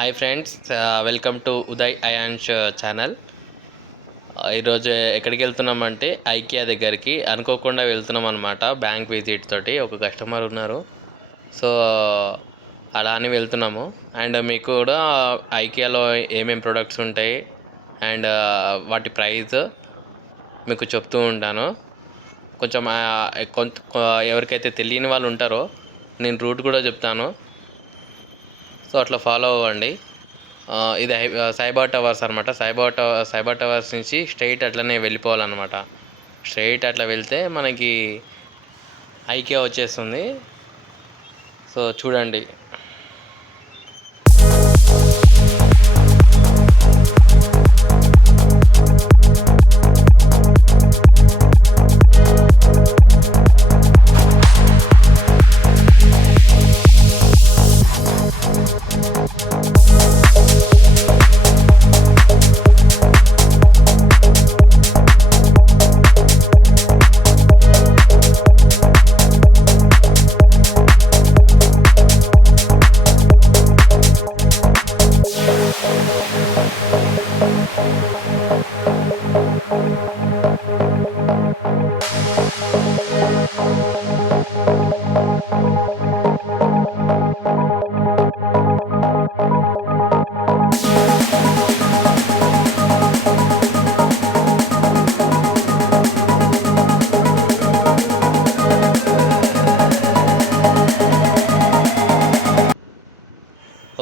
Hi friends, welcome to Uday Ayansh ఛానల్. ఈరోజు ఎక్కడికి వెళ్తున్నామంటే ఐకియా దగ్గరికి అనుకోకుండా వెళ్తున్నాం అనమాట. బ్యాంక్ విజిట్ తోటి ఒక కస్టమర్ ఉన్నారు, సో అలా అని వెళ్తున్నాము. అండ్ మీకు కూడా ఐకియాలో ఏమేమి ప్రొడక్ట్స్ ఉంటాయి అండ్ వాటి ప్రైస్ మీకు చెప్తూ ఉంటాను. కొంచెం కొంత ఎవరికైతే తెలియని వాళ్ళు ఉంటారో నేను రూట్ కూడా చెప్తాను, సో అట్లా ఫాలో అవ్వండి. ఇది సైబర్ టవర్స్ అనమాట. సైబర్ టవర్స్ నుంచి స్ట్రైట్ అట్లనే వెళ్ళిపోవాలన్నమాట. స్ట్రైట్ అట్లా వెళ్తే మనకి ఐకియా వచ్చేస్తుంది. సో చూడండి.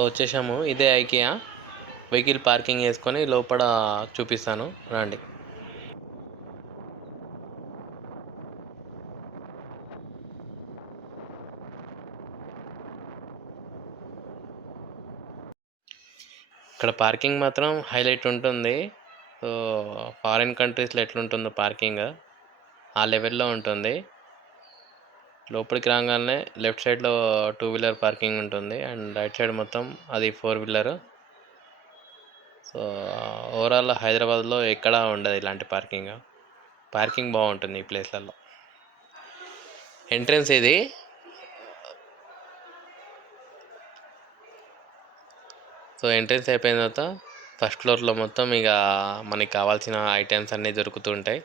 వచ్చేసాము. ఇదే ఐకియా. వెహికల్ పార్కింగ్ చేసుకొని లోపల చూపిస్తాను, రండి. ఇక్కడ పార్కింగ్ మాత్రం హైలైట్ ఉంటుంది. సో ఫారిన్ కంట్రీస్లో ఎట్లుంటుందో పార్కింగ్ ఆ లెవెల్లో ఉంటుంది. లోపలికి రాగానే లెఫ్ట్ సైడ్లో 2 వీలర్ పార్కింగ్ ఉంటుంది అండ్ రైట్ సైడ్ మొత్తం అది 4 వీలర్. సో ఓవరాల్ హైదరాబాద్లో ఎక్కడా ఉండదు ఇలాంటి పార్కింగ్ బాగుంటుంది ఈ ప్లేస్లలో. ఎంట్రన్స్ ఇది. సో ఎంట్రన్స్ అయిపోయిన తర్వాత ఫస్ట్ ఫ్లోర్లో మొత్తం ఇక మనకి కావాల్సిన ఐటమ్స్ అన్నీ దొరుకుతూ ఉంటాయి.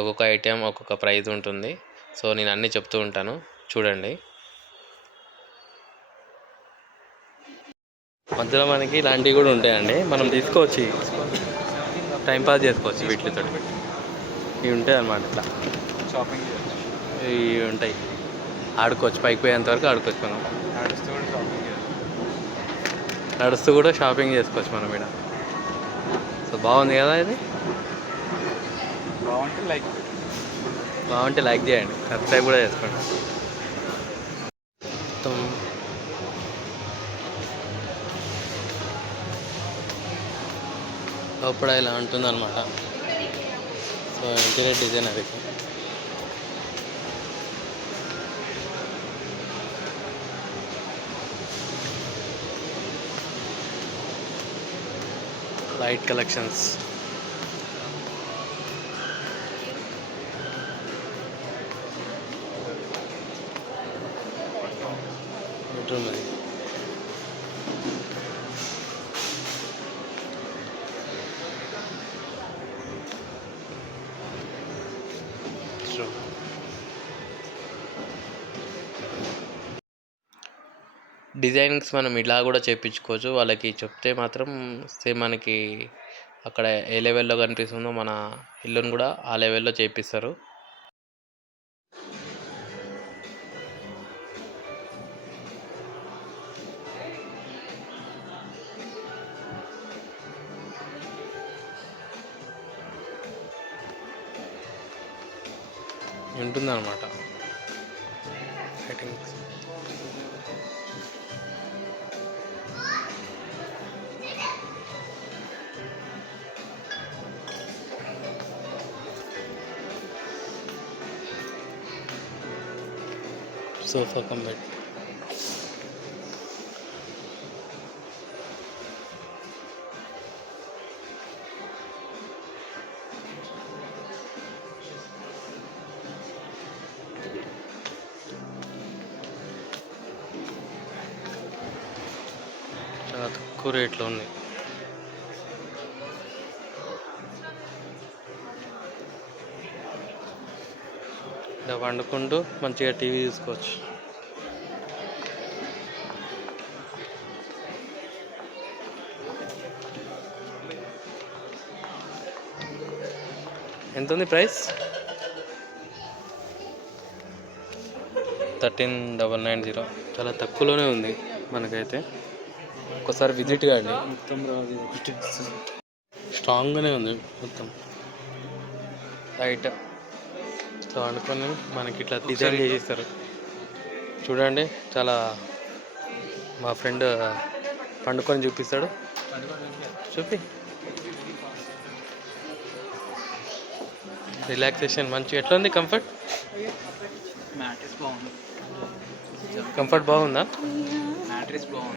ఒక్కొక్క ఐటెం ఒక్కొక్క ప్రైస్ ఉంటుంది. సో నేను అన్నీ చెప్తూ ఉంటాను, చూడండి. మధ్యలో మనకి ఇలాంటివి కూడా ఉంటాయండి, మనం తీసుకోవచ్చు, టైంపాస్ చేసుకోవచ్చు వీటితో. ఇవి ఉంటాయి అన్నమాట, ఇట్లా షాపింగ్ ఇవి ఉంటాయి, ఆడుకోవచ్చు, పైకి పోయేంత వరకు ఆడుకోవచ్చు మనం. నడుస్తూ కూడా షాపింగ్ చేసుకోవచ్చు మనం ఇక్కడ. సో బాగుంది కదా ఇది. బాగుంటే లైక్ చేయండి, సబ్స్క్రైబ్ కూడా చేసుకోండి. మొత్తం లోపల ఇలా ఉంటుంది అనమాట. సో ఇంటీరియర్ డిజైన్ అది. Light collections. బెడ్రూమ్ అది. డిజైనింగ్స్ మనం ఇలా కూడా చేయించుకోవచ్చు. వాళ్ళకి చెప్తే మాత్రం సేమ్ మనకి అక్కడ ఏ లెవెల్లో కనిపిస్తుందో మన ఇల్లును కూడా ఆ లెవెల్లో చేపిస్తారు. ఉంటుందన్నమాట సెట్టింగ్స్. Sofa cum bed. చాలా తక్కువ రేట్లో ఉంది. ఇలా వండుకుంటూ మంచిగా టీవీ చూసుకోవచ్చు. ఎంత ఉంది ప్రైస్? 13,990. చాలా తక్కువలోనే ఉంది మనకైతే. ఒకసారి విజిట్ కాండి. మొత్తం రాదు, స్ట్రాంగ్గానే ఉంది మొత్తం లైట్. సో అనుకొని మనకి ఇట్లా డిజైన్ చేసిస్తారు చూడండి. చాలా మా ఫ్రెండ్ పండుకొని చూపిస్తాడు. చూపి. రిలాక్సేషన్ మంచిగా. ఎట్లా ఉంది కంఫర్ట్? మ్యాట్రెస్ బాగుంది. కంఫర్ట్ బాగుందా? మ్యాట్రెస్ బాగుంది.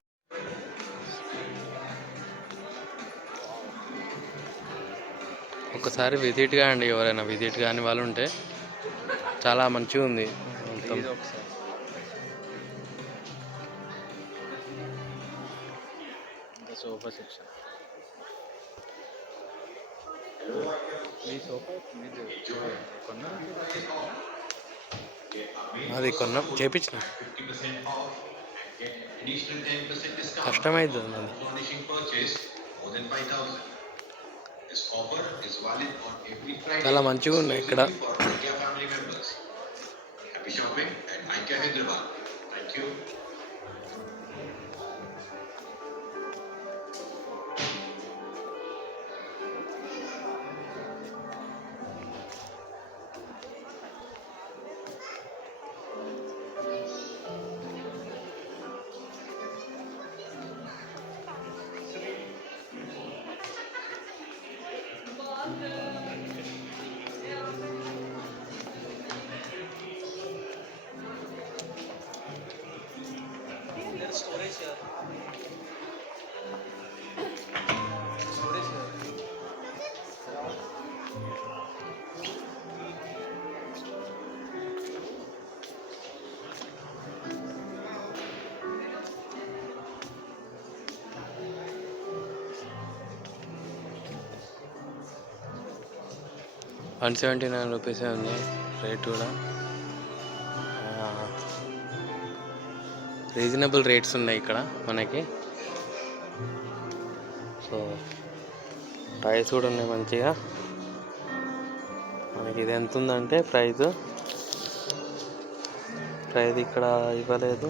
ఒకసారి విజిట్ కాండి. ఎవరైనా విజిట్ కాని వాళ్ళు ఉంటే చాలా మంచిగా ఉంది మొత్తం. Sofa section. అది కొన్నాం, చేపించిన. కష్టమైంది అది. చాలా మంచిగా ఉన్నాయి ఇక్కడ. ₹179 ఉంది రేట్ కూడా. రీజనబుల్ రేట్స్ ఉన్నాయి ఇక్కడ మనకి. సో ప్రైస్ కూడా ఉన్నాయి మంచిగా. మనకి ఇది ఎంత ఉందంటే ప్రైస్ ఇక్కడ ఇవ్వలేదు.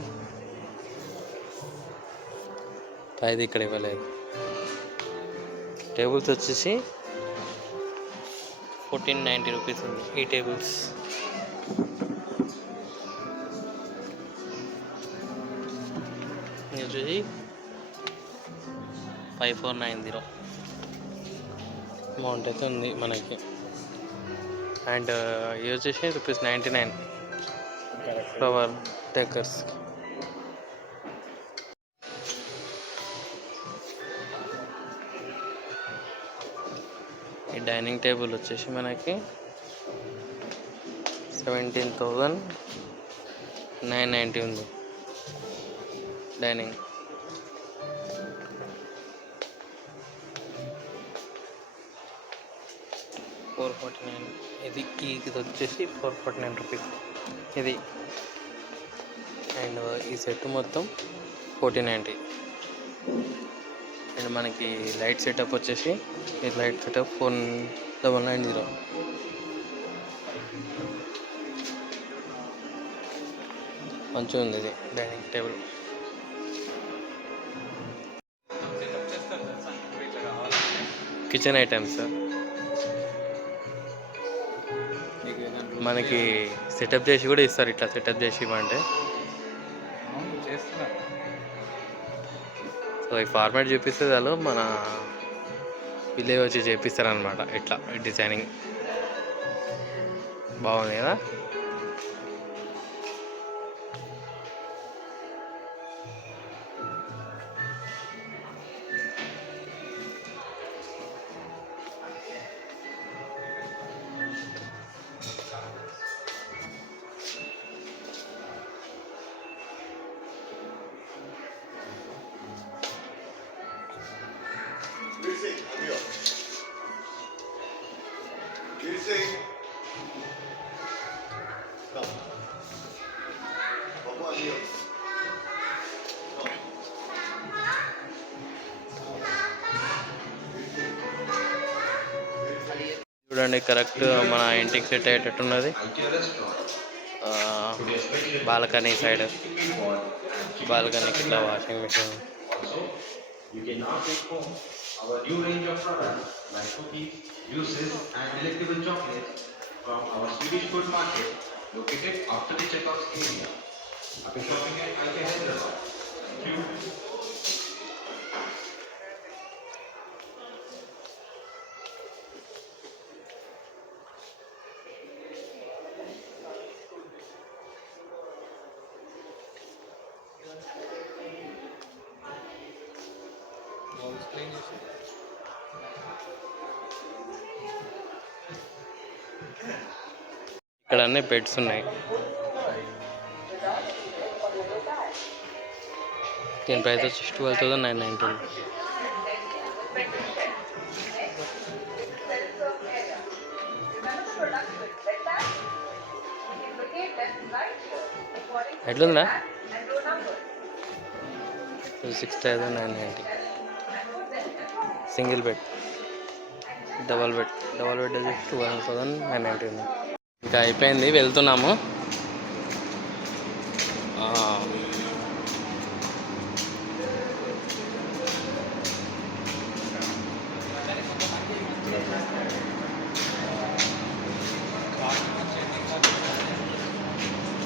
ప్రైస్ ఇక్కడ ఇవ్వలేదు. టేబుల్స్ వచ్చేసి ₹1490 ఉంది ఈ టేబుల్స్. ఇది వచ్చేసి 5490 అమౌంట్ అయితే ఉంది మనకి. అండ్ ఇది వచ్చేసి ₹99 ఫ్లవర్ డెకర్స్. ఈ డైనింగ్ టేబుల్ వచ్చేసి మనకి 17,990 ఉంది డైనింగ్. ₹449 ఇది. ఇది వచ్చేసి ₹449 ఇది. అండ్ ఈ సెట్ మొత్తం 1490. అండ్ మనకి లైట్ సెటప్ వచ్చేసి ఈ లైట్ సెటప్ 4990. మంచిగా ఉంది ఇది డైనింగ్ టేబుల్. కిచెన్ ఐటమ్స్ మనకి సెటప్ చేసి కూడా ఇస్తారు. ఇట్లా సెటప్ చేసి ఇవ్వండి. సో ఈ ఫార్మాట్ చూపిస్తే చాలు మన విలేజ్ వచ్చి చేపిస్తారనమాట. ఇట్లా డిజైనింగ్ బాగుంది కదా. చూడండి కరెక్ట్ మన ఇంటికి సెట్ అయ్యేటట్టున్నది. బాల్కనీ సైడ్, బాల్కనీకి ఇట్లా washing machine. You can now take home our new range of products like cookies, juices, and delectable chocolates from our Swedish food market located after the checkout area. After shopping at IKEA Hyderabad. Thank you. ఇక్కడ అన్ని బెడ్స్ ఉన్నాయి. దీని price వచ్చి 12,919. ఎట్లుందా? 6,990. Single bed. Double bed వచ్చి 12,990. ఇంకా అయిపోయింది, వెళ్తున్నాము.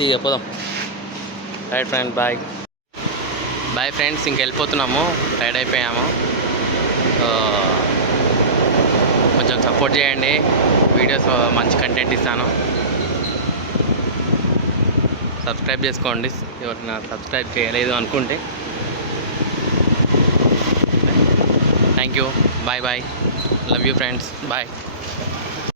ఇక పోదాం. Right friend, bye friends. ఇంక వెళ్ళిపోతున్నాము, టైర్డ్ అయిపోయాము. కొంచెం సపోర్ట్ చేయండి, వీడియోస్ మంచి కంటెంట్ ఇస్తాను. సబ్స్క్రైబ్ చేసుకోండి ఎవరైనా సబ్స్క్రైబ్ చేయలేదు అనుకుంటే. Thank you, bye. Love you friends, bye.